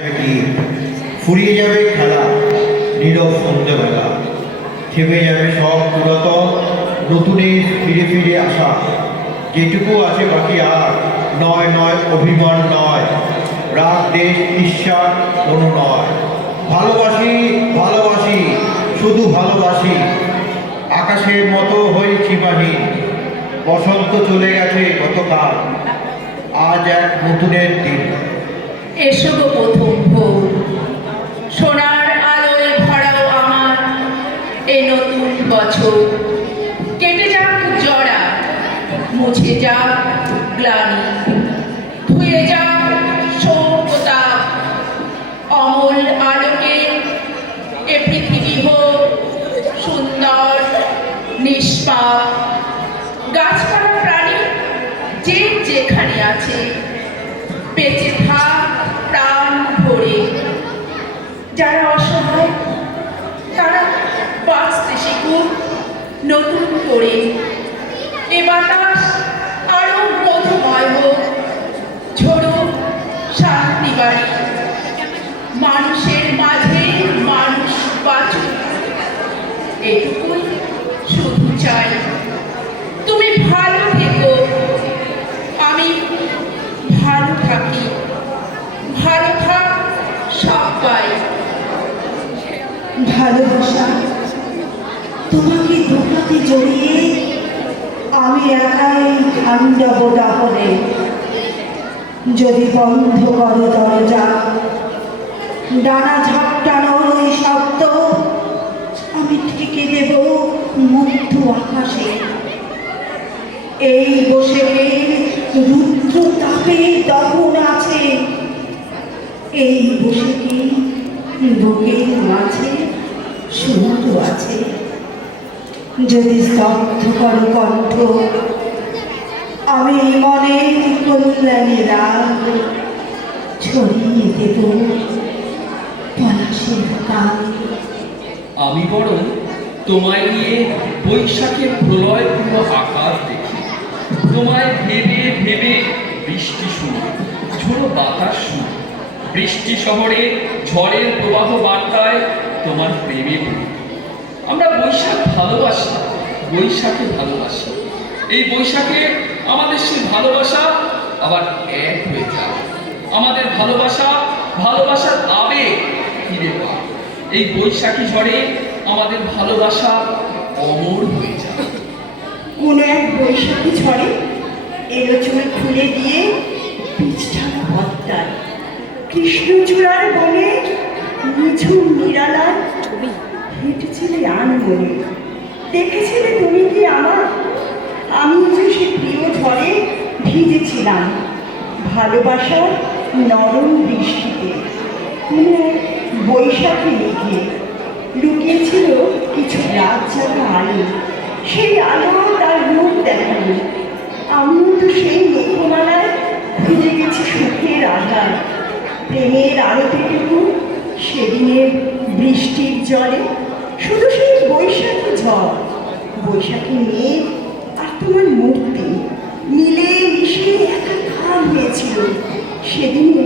কি ফুরিয়ে যাবে খেলা, নীরব সন্ধ্যেবেলা থেমে যাবে সব পুরাতন, নতুনের ফিরে ফিরে আসা। যেটুকু আছে বাকি আর, নয় নয় অভিমান নয়। রাগ, দেশ ঈর্ষা কোনো নয় ভালোবাসি ভালোবাসি, শুধু ভালোবাসি। আকাশের মতো হয়েছি বাহি বসন্ত চলে গেছে গতকাল। আজ এক নতুনের দিন। এসো গো প্রথম ভোগ। সোনার আলোয় ভরাও আমার এ নতুন বছর। কেটে যাক জরা, মুছে যাক গ্লানি। যারা অসহায়, তারা বাঁচতে শিখুন নতুন করে। এ বাতাস আরও মধুময় হোক ঝরুক শান্তি বাড়ি। মানুষের মাঝে মানুষ বাঁচুক, এটুকুই শুধু চাই। তুমি ভালো থেকো, আমি ভালো থাকি। ভালো থাক সবাই। ভালোবাসা। তোমাকে দুটাতে জড়িয়ে আমি একাই ঠান্ডা দাহনে যদি বন্ধ করো দরজা, ডানা ঝাপটানোর ওই শব্দ আমি ঠেকে দেব মুগ্ধ আকাশে। এই বসে রুদ্র তাপে দহন আছে। এই বসে কি বুকের মাঝে? সুন্দর আছে। যদি স্তব্ধ করো কণ্ঠ, আমি মনে কল্যাণী রাগ ছড়িয়ে দেব পলাশের কাল আমি বরং তোমায় নিয়ে বৈশাখের প্রলয়পূর্ণ আকাশ দেখি। তোমায় ভেবে ভেবে বৃষ্টি শুনি, ঝোড়ো বাতাস শুনি। বৃষ্টি শহরে ঝড়ের প্রবাহ বার্তায় তোমার প্রেমে আমরা বৈশাখ ভালোবাসি, বৈশাখে ভালোবাসি। এই বৈশাখে আমাদের সেই ভালোবাসা আবার এক হয়ে যায়। আমাদের ভালোবাসা, ভালোবাসার আবেগ ফিরে পায়। এই বৈশাখী ঝড়ে আমাদের ভালোবাসা অমর হয়ে যায়। কোনো এক বৈশাখী ঝড়ে এলো চুল খুলে দিয়ে পিছটানা পদ্মায়। কৃষ্ণচূড়ার বনে নিঝুম নিরালার হেঁটেছিলে আনমনে দেখেছিলে তুমি কি আমার? আমি যে সে প্রিয় ঝড়ে ভিজেছিলাম ভালোবাসার নরম বৃষ্টিতে। কোনো বৈশাখী লুকিয়েছিল কিছু রাত জাগা আলো। সেই আলো তার রূপ দেখাল আমিও তো সেই মেঘমালায় খুঁজে গেছি সুখের আধার। প্রেমের আলোতেটুকু সেদিনের বৃষ্টির জলে, শুধু সেই বৈশাখী ঝড়, বৈশাখী মেঘ আর তোমার মূর্তি মিলে মিশে একাকার হয়েছিল। সেদিনে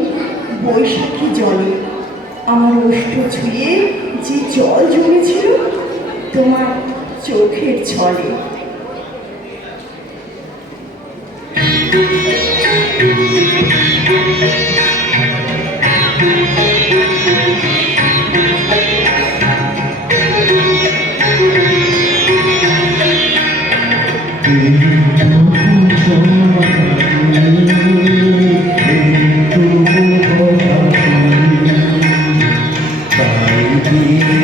বৈশাখী জলে আমার ওষ্ঠ ছুঁয়ে যে জল জমেছিল তোমার চোখের ছলে। You.